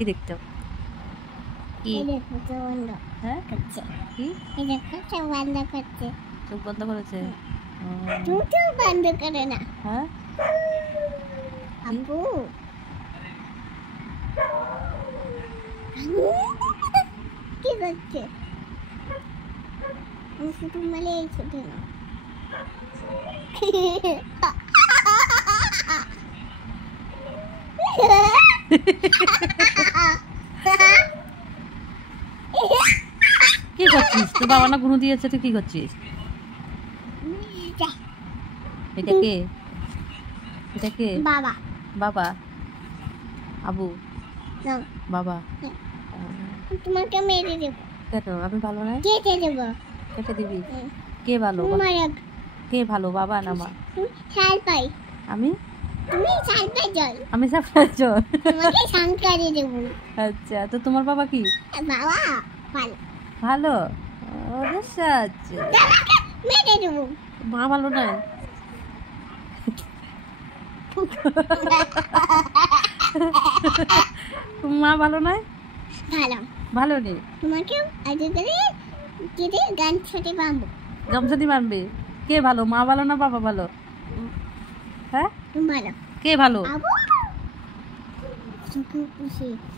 কি দেখছো? কি? হ্যাঁ কি? চোখ বন্ধ করেছে? বন্ধ করে না। হ্যাঁ আপু কি করছে? শুধু মালে ছোট না। কি করছিস? তোর বাবা না গুনু দিয়েছে, তুই কি করছিস? এটা কে? এটা কে? বাবা বাবা? আবু? না, বাবা? তোমাকে মেরে দেব। কেন? আমি ভালো নাই? কেটে দেব। কেটে দিবি? কে ভালো? কে ভালো, বাবা না মা? শাল পাই। আমি? তুমি শাল পাই জল। আমি সাপ্রাইজর। তোমাকে শান্ত করে দেব। আচ্ছা, তো তোমার বাবা কি? বাবা ভালো। ভালো? ওরে সাচ্চা। তোমাকে মেরে দেব। মা ভালো নাই? মা ভালো নাই? ভালো। ভালো নেই? তোমাকে আজ করে কেটে গান ছোটে বাঁধবো। গামছা দিয়ে মারবে? কে ভালো, মা ভালো না বাবা ভালো? হ্যাঁ, তুমি ভালো। কে ভালো? আবু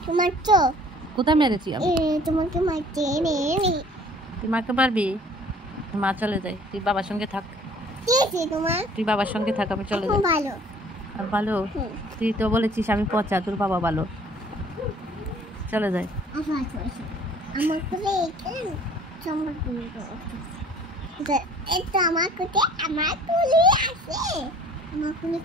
তোমার তো কোথায় মেরেছি আমি? তোমাকে মারতে নেই। তুই মাকে মারবি? মা চলে যায়, তুই বাবার সঙ্গে থাক। তোমার তুই বাবার সঙ্গে থাক, আমি চলে যাই। ভালো। আর ভালো? তুই তো বলেছিস আমি পচা, তোর বাবা ভালো। চলে যায়। আমার কোলে আমার কোলে আছে। আমার কোলে